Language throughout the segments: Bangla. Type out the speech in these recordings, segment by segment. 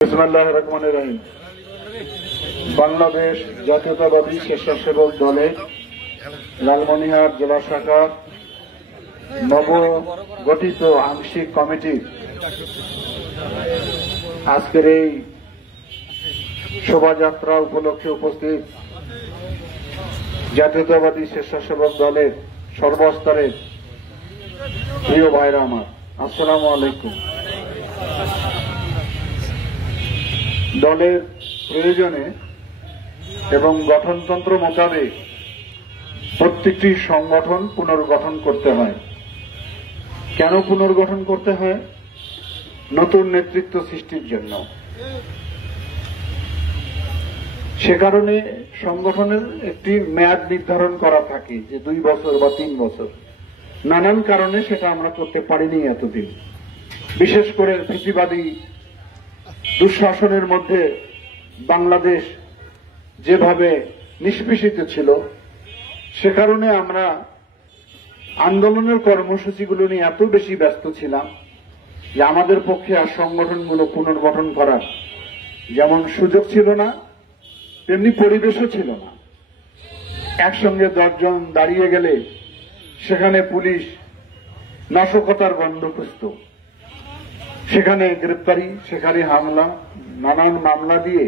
বিসমিল্লাহির রহমানির রহিম। বাংলাদেশ জাতীয়তাবাদী স্বেচ্ছাসেবক দলের লালমনিরহাট জেলা শাখার নবগঠিত আংশিক কমিটি আজকের এই শোভাযাত্রা উপলক্ষে উপস্থিত জাতীয়তাবাদী স্বেচ্ছাসেবক দলের সর্বস্তরের প্রিয় ভাইরা আমার, আসসালামু আলাইকুম। দলের প্রয়োজনে এবং গঠনতন্ত্র মোতাবেক প্রত্যেকটি সংগঠন পুনর্গঠন করতে হয়। কেন পুনর্গঠন করতে হয়? নতুন নেতৃত্ব সৃষ্টির জন্য। সে কারণে সংগঠনের একটি মেয়াদ নির্ধারণ করা থাকে যে 2 বছর বা 3 বছর। নানান কারণে সেটা আমরা করতে পারিনি এতদিন। বিশেষ করে ফ্যাসিবাদী দুঃশাসনের মধ্যে বাংলাদেশ যেভাবে নিষ্পেষিত ছিল, সে কারণে আমরা আন্দোলনের কর্মসূচিগুলো নিয়ে এত বেশি ব্যস্ত ছিলাম যে আমাদের পক্ষে আর সংগঠনগুলো পুনর্গঠন করার যেমন সুযোগ ছিল না, তেমনি পরিবেশও ছিল না। একসঙ্গে 10 জন দাঁড়িয়ে গেলে সেখানে পুলিশ নাশকতার গন্ধ খুঁজত, সেখানে গ্রেপ্তারি, সেখানে হামলা, নানান মামলা দিয়ে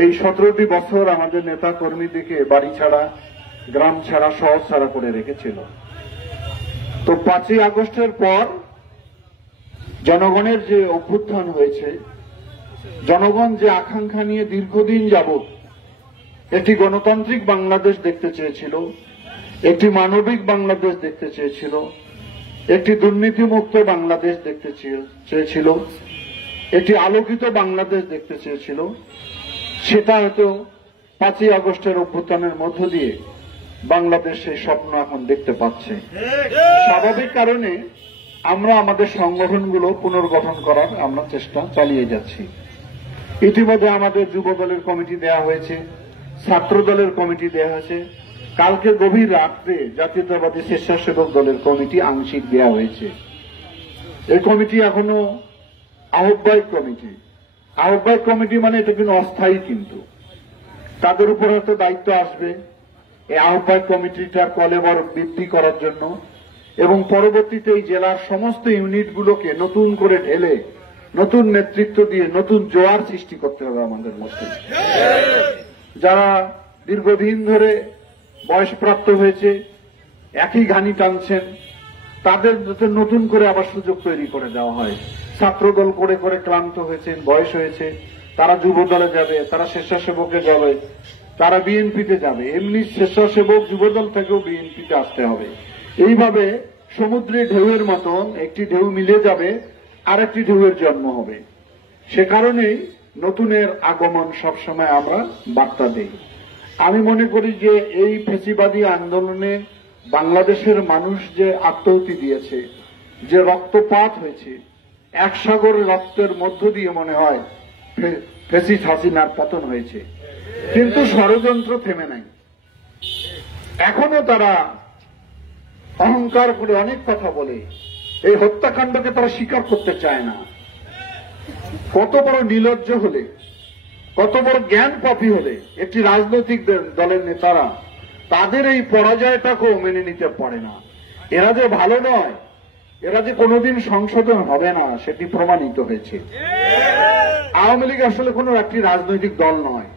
এই 17টি বছর আমাদের নেতা কর্মীদেরকে বাড়ি ছাড়া, গ্রাম ছাড়া, শহর ছাড়া করে রেখেছিল। তো 5ই আগস্টের পর জনগণের যে অভ্যুত্থান হয়েছে, জনগণ যে আকাঙ্ক্ষা নিয়ে দীর্ঘদিন যাবৎ একটি গণতান্ত্রিক বাংলাদেশ দেখতে চেয়েছিল, একটি মানবিক বাংলাদেশ দেখতে চেয়েছিল, একটি দুর্নীতিমুক্ত বাংলাদেশ দেখতে চেয়েছিল, একটি আলোকিত বাংলাদেশ দেখতে চেয়েছিল, সেটা হয়তো 5ই আগস্টের অভ্যুত্থানের মধ্য দিয়ে বাংলাদেশ সেই স্বপ্ন এখন দেখতে পাচ্ছে। স্বাভাবিক কারণে আমরা আমাদের সংগঠনগুলো পুনর্গঠন করার আমরা চেষ্টা চালিয়ে যাচ্ছি। ইতিমধ্যে আমাদের যুব দলের কমিটি দেওয়া হয়েছে, ছাত্র দলের কমিটি দেওয়া হয়েছে, কালকে গভীর রাত্রে জাতীয়তাবাদী স্বেচ্ছাসেবক দলের কমিটি আংশিক দেওয়া হয়েছে। এই কমিটি এখনো আহ্বায়ক কমিটি। আহ্বায়ক কমিটি মানে এটা কিন্তু অস্থায়ী, কিন্তু তাদের উপর হয়তো দায়িত্ব আসবে এই আহ্বায়ক কমিটিটার কলেবর বৃদ্ধি করার জন্য এবং পরবর্তীতে এই জেলার সমস্ত ইউনিটগুলোকে নতুন করে ঢেলে নতুন নেতৃত্ব দিয়ে নতুন জোয়ার সৃষ্টি করতে হবে আমাদের মধ্যে। যারা দীর্ঘদিন ধরে বয়সপ্রাপ্ত হয়েছে, একই ঘানি টানছেন, তাদের নতুন করে আবার সুযোগ তৈরি করে দেওয়া হয়। ছাত্রদল করে করে ক্লান্ত হয়েছেন, বয়স হয়েছে, তারা যুব দলে যাবে, তারা স্বেচ্ছাসেবকে যাবে, তারা বিএনপিতে যাবে। এমনি স্বেচ্ছাসেবক যুবদল থেকেও বিএনপিতে আসতে হবে। এইভাবে সমুদ্রের ঢেউয়ের মতন একটি ঢেউ মিলে যাবে, আর একটি ঢেউয়ের জন্ম হবে। সে কারণেই নতুনের আগমন সবসময় আমরা বার্তা দেই। আমি মনে করি যে এই ফ্যাসিবাদী আন্দোলনে বাংলাদেশের মানুষ যে আত্মাহুতি দিয়েছে, যে রক্তপাত হয়েছে, 1 সাগর রক্তের মধ্য দিয়ে মনে হয় ফ্যাসিস্ট হাসিনার পতন হয়েছে। কিন্তু ষড়যন্ত্র থেমে নাই। এখনো তারা অহংকার করে অনেক কথা বলে, এই হত্যাকাণ্ডকে তারা স্বীকার করতে চায় না। কত বড় নির্লজ্জ হলে, কত বড় জ্ঞান পাপী হলে একটি রাজনৈতিক দলের নেতারা তাদের এই পরাজয়টাকেও মেনে নিতে পারে না। এরা যে ভালো নয়, এরা যে কোনোদিন সংশোধন হবে না, সেটি প্রমাণিত হয়েছে। আওয়ামী লীগ আসলে কোনো একটি রাজনৈতিক দল নয়,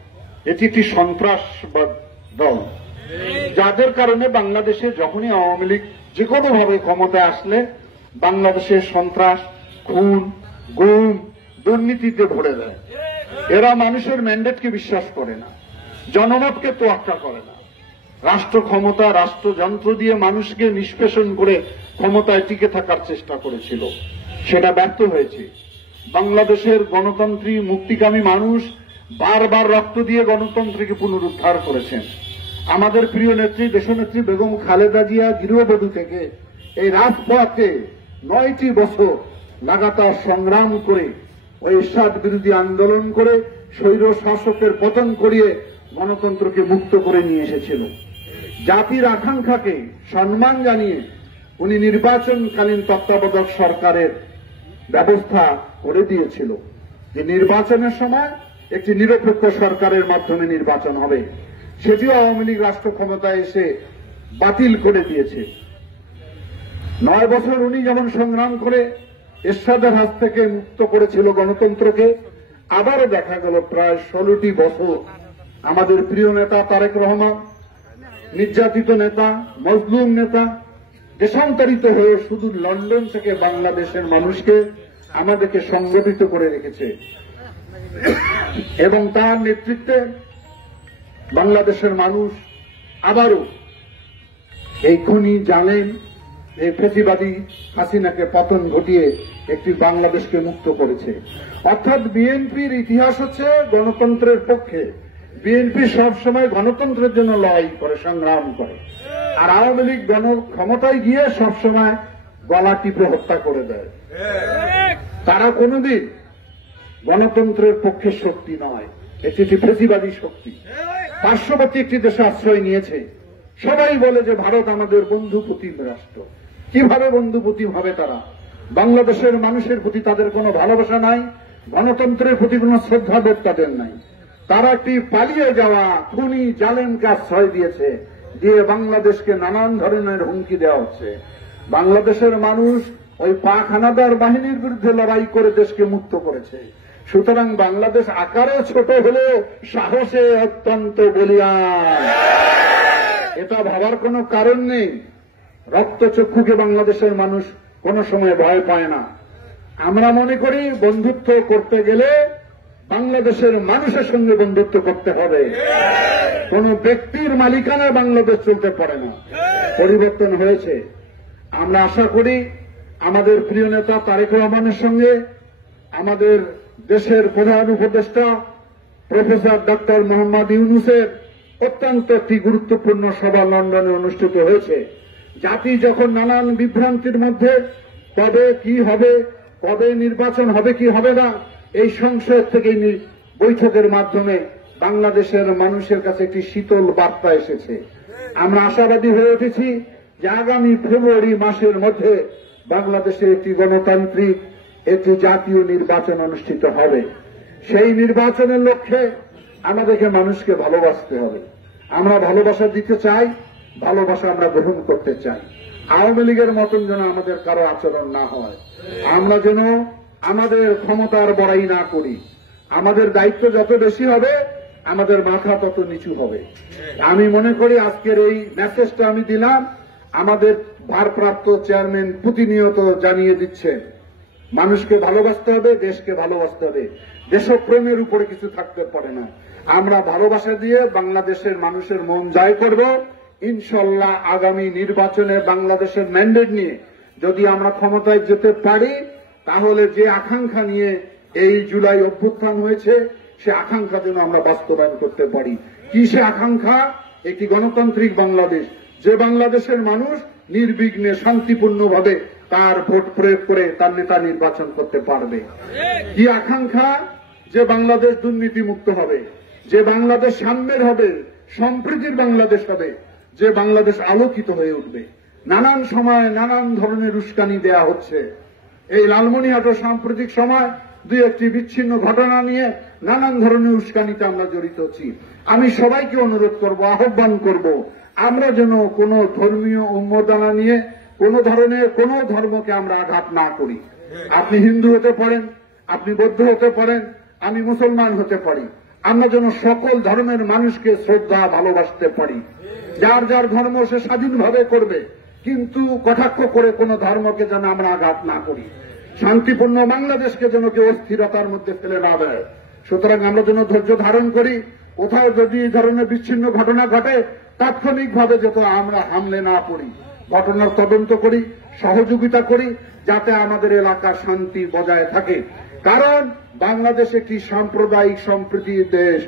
এটি একটি সন্ত্রাসবাদ দল, যাদের কারণে বাংলাদেশে যখনই আওয়ামী লীগ যে কোনোভাবে ক্ষমতায় আসলে বাংলাদেশের সন্ত্রাস, খুন, গুম, দুর্নীতিতে ভরে দেয়। এরা মানুষের ম্যান্ডেটকে বিশ্বাস করে না, জনমতকে তোয়াক্কা করে না। রাষ্ট্র ক্ষমতা, রাষ্ট্রযন্ত্র দিয়ে মানুষকে নিষ্পেষণ করে ক্ষমতায় টিকে থাকার চেষ্টা করেছিল, সেটা ব্যর্থ হয়েছে। বাংলাদেশের গণতন্ত্রী মুক্তিকামী মানুষ বারবার রক্ত দিয়ে গণতন্ত্রকে পুনরুদ্ধার করেছেন। আমাদের প্রিয় নেত্রী, দেশনেত্রী বেগম খালেদা জিয়া গৃহবধূ থেকে এই রাজপথে 9টি বছর লাগাতার সংগ্রাম করে, ওই এরশাদ বিরোধী আন্দোলন করে স্বৈর শাসকের পতন করিয়ে গণতন্ত্রকে মুক্ত করে নিয়ে এসেছিল। জাতির আকাঙ্ক্ষাকে সম্মান জানিয়ে উনি নির্বাচনকালীন তত্ত্বাবধায়ক সরকারের ব্যবস্থা করে দিয়েছিল। যে নির্বাচনের সময় একটি নিরপেক্ষ সরকারের মাধ্যমে নির্বাচন হবে, সেটিও আওয়ামী লীগ রাষ্ট্র ক্ষমতায় এসে বাতিল করে দিয়েছে। 9 বছর উনি যেমন সংগ্রাম করে এরশাদের হাত থেকে মুক্ত করেছিল গণতন্ত্রকে, আবারও দেখা গেল প্রায় 16টি বছর আমাদের প্রিয় নেতা তারেক রহমান, নির্যাতিত নেতা, মজলুম নেতা, দেশান্তরিত হয়ে শুধু লন্ডন থেকে বাংলাদেশের মানুষকে আমাদেরকে সংগঠিত করে রেখেছে এবং তার নেতৃত্বে বাংলাদেশের মানুষ আবারও এই খুনি জালেম এই ফেসিবাদী হাসিনাকে পতন ঘটিয়ে একটি বাংলাদেশকে মুক্ত করেছে। অর্থাৎ বিএনপির ইতিহাস হচ্ছে গণতন্ত্রের পক্ষে। বিএনপি সবসময় গণতন্ত্রের জন্য লড়াই করে, সংগ্রাম করে, আর আওয়ামী লীগ ক্ষমতায় গিয়ে সবসময় গলা টিপে হত্যা করে দেয়। তারা কোনদিন গণতন্ত্রের পক্ষে শক্তি নয়, এটি একটি ফেসিবাদী শক্তি। পার্শ্ববর্তী একটি দেশে আশ্রয় নিয়েছে। সবাই বলে যে ভারত আমাদের বন্ধুপ্রতিম রাষ্ট্র। কিভাবে বন্ধুপ্রতিম হবে তারা? বাংলাদেশের মানুষের প্রতি তাদের কোনো ভালোবাসা নাই, গণতন্ত্রের প্রতি কোনো শ্রদ্ধাবোধ তাদের নাই। তারা একটি পালিয়ে যাওয়া খুনি জালেমকে আশ্রয় দিয়েছে, দিয়ে বাংলাদেশকে নানান ধরনের হুমকি দেওয়া হচ্ছে। বাংলাদেশের মানুষ ওই পাক হানাদার বাহিনীর বিরুদ্ধে লড়াই করে দেশকে মুক্ত করেছে। সুতরাং বাংলাদেশ আকারে ছোট হলেও সাহসে অত্যন্ত বলিয়ান, এটা ভাবার কোনো কারণ নেই। রক্তচক্ষুকে বাংলাদেশের মানুষ কোন সময় ভয় পায় না। আমরা মনে করি বন্ধুত্ব করতে গেলে বাংলাদেশের মানুষের সঙ্গে বন্ধুত্ব করতে হবে। কোন ব্যক্তির মালিকানা বাংলাদেশ চলতে পারে না। পরিবর্তন হয়েছে। আমরা আশা করি আমাদের প্রিয় নেতা তারেক রহমানের সঙ্গে আমাদের দেশের প্রধান উপদেষ্টা প্রফেসর ডক্টর মোহাম্মদ ইউনূসের অত্যন্ত একটি গুরুত্বপূর্ণ সভা লন্ডনে অনুষ্ঠিত হয়েছে। জাতি যখন নানান বিভ্রান্তির মধ্যে কবে কি হবে, কবে নির্বাচন হবে কি হবে না, এই সংশয় থেকে বৈঠকের মাধ্যমে বাংলাদেশের মানুষের কাছে একটি শীতল বার্তা এসেছে। আমরা আশাবাদী হয়ে উঠেছি যে আগামী ফেব্রুয়ারি মাসের মধ্যে বাংলাদেশে একটি গণতান্ত্রিক একটি জাতীয় নির্বাচন অনুষ্ঠিত হবে। সেই নির্বাচনের লক্ষ্যে আমাদেরকে মানুষকে ভালোবাসতে হবে। আমরা ভালোবাসা দিতে চাই, ভালোবাসা আমরা গ্রহণ করতে চাই। আওয়ামী লীগের মতন যেন আমাদের কারো আচরণ না হয়, আমরা যেন আমাদের ক্ষমতার বড়াই না করি। আমাদের দায়িত্ব যত বেশি হবে আমাদের মাথা তত নিচু হবে। আমি মনে করি আজকের এই মেসেজটা আমি দিলাম, আমাদের ভারপ্রাপ্ত চেয়ারম্যান প্রতিনিয়ত জানিয়ে দিচ্ছেন মানুষকে ভালোবাসতে হবে, দেশকে ভালোবাসতে হবে। দেশপ্রেমের উপরে কিছু থাকতে পারে না। আমরা ভালোবাসা দিয়ে বাংলাদেশের মানুষের মন জয় করব। ইনশাল্লাহ আগামী নির্বাচনে বাংলাদেশের ম্যান্ডেট নিয়ে যদি আমরা ক্ষমতায় যেতে পারি, তাহলে যে আকাঙ্ক্ষা নিয়ে এই জুলাই অভ্যুত্থান হয়েছে সে আকাঙ্ক্ষা যেন আমরা বাস্তবায়ন করতে পারি। কি সে আকাঙ্ক্ষা? একটি গণতান্ত্রিক বাংলাদেশ, যে বাংলাদেশের মানুষ নির্বিঘ্নে শান্তিপূর্ণভাবে তার ভোট প্রয়োগ করে তার নেতা নির্বাচন করতে পারবে। কি আকাঙ্ক্ষা? যে বাংলাদেশ দুর্নীতি মুক্ত হবে, যে বাংলাদেশ সাম্যের হবে, সম্প্রীতির বাংলাদেশ হবে, যে বাংলাদেশ আলোকিত হয়ে উঠবে। নানান সময় নানান ধরনের উস্কানি দেয়া হচ্ছে। এই লালমনিরহাট সাম্প্রতিক সময় দুই একটি বিচ্ছিন্ন ঘটনা নিয়ে নানান ধরনের উস্কানিতে আমরা জড়িত হচ্ছি। আমি সবাইকে অনুরোধ করব, আহ্বান করব, আমরা যেন কোন ধর্মীয় উন্মাদনা নিয়ে কোন ধরনের কোন ধর্মকে আমরা আঘাত না করি। আপনি হিন্দু হতে পারেন, আপনি বৌদ্ধ হতে পারেন, আমি মুসলমান হতে পারি। আমরা যেন সকল ধর্মের মানুষকে শ্রদ্ধা ভালোবাসতে পারি। যার যার ধর্ম সে স্বাধীনভাবে করবে, কিন্তু কটাক্ষ করে কোন ধর্মকে যেন আমরা আঘাত না করি। শান্তিপূর্ণ বাংলাদেশকে যেন কেউ অস্থিরতার মধ্যে ফেলে না দেয়। সুতরাং আমরা যেন ধৈর্য ধারণ করি। কোথাও যদি এই ধরনের বিচ্ছিন্ন ঘটনা ঘটে তাৎক্ষণিকভাবে যত আমরা হামলে না পড়ি, ঘটনার তদন্ত করি, সহযোগিতা করি, যাতে আমাদের এলাকার শান্তি বজায় থাকে। কারণ বাংলাদেশ একটি সাম্প্রদায়িক সম্প্রীতির দেশ।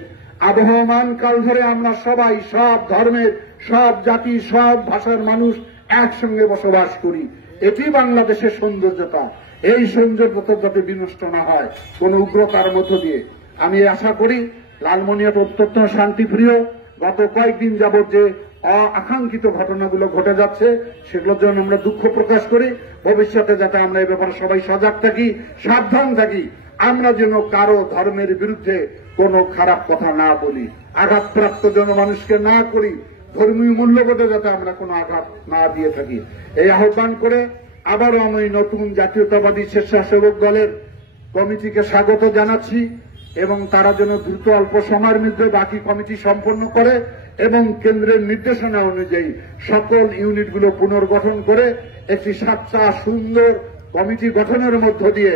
আবহমান কাল ধরে আমরা সবাই সব ধর্মের, সব জাতি, সব ভাষার মানুষ একসঙ্গে বসবাস করি। এটি বাংলাদেশের সৌন্দর্যতা। এই সৌন্দর্যতা যাতে বিনষ্ট না হয় কোন উগ্রতার মধ্য দিয়ে। আমি আশা করি লালমনিরহাট অত্যন্ত শান্তিপ্রিয়। গত কয়েকদিন যাবৎ যে আকাঙ্ক্ষিত ঘটনাগুলো ঘটে যাচ্ছে সেগুলোর জন্য আমরা দুঃখ প্রকাশ করি। ভবিষ্যতে যাতে আমরা এই ব্যাপারে সবাই সজাগ থাকি, সাবধান থাকি। আমরা যেন কারো ধর্মের বিরুদ্ধে কোনো খারাপ কথা না বলি, আঘাতপ্রাপ্ত জনমানুষকে না করি, ধর্মীয় মূল্যবোধে যাতে আমরা কোনো আঘাত না দিয়ে থাকি, এই আহ্বান করে আবারও আমি নতুন জাতীয়তাবাদী স্বেচ্ছাসেবক দলের কমিটিকে স্বাগত জানাচ্ছি এবং তারা যেন দ্রুত অল্প সময়ের মধ্যে বাকি কমিটি সম্পন্ন করে এবং কেন্দ্রের নির্দেশনা অনুযায়ী সকল ইউনিটগুলো পুনর্গঠন করে একটি সাচ্চা সুন্দর কমিটি গঠনের মধ্য দিয়ে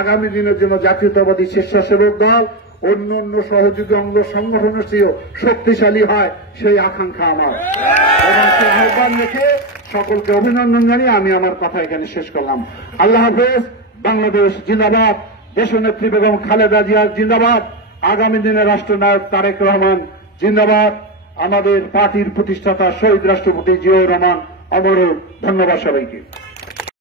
আগামী দিনের জন্য জাতীয়তাবাদী স্বেচ্ছাসেবক দল অন্য অন্য সহযোগী অঙ্গ সংগঠনের চেয়েও শক্তিশালী হয়, সেই আকাঙ্ক্ষা আমার। এবং সেই আহ্বান রেখে সকলকে অভিনন্দন জানিয়ে আমি আমার কথা এখানে শেষ করলাম। আল্লাহ হাফেজ। বাংলাদেশ জিন্দাবাদ। দেশনেত্রী বেগম খালেদা জিয়া জিন্দাবাদ। আগামী দিনে রাষ্ট্রনায়ক তারেক রহমান জিন্দাবাদ। আমাদের পার্টির প্রতিষ্ঠাতা শহীদ রাষ্ট্রপতি জিয়াউর রহমান অমর। ধন্যবাদ সবাইকে।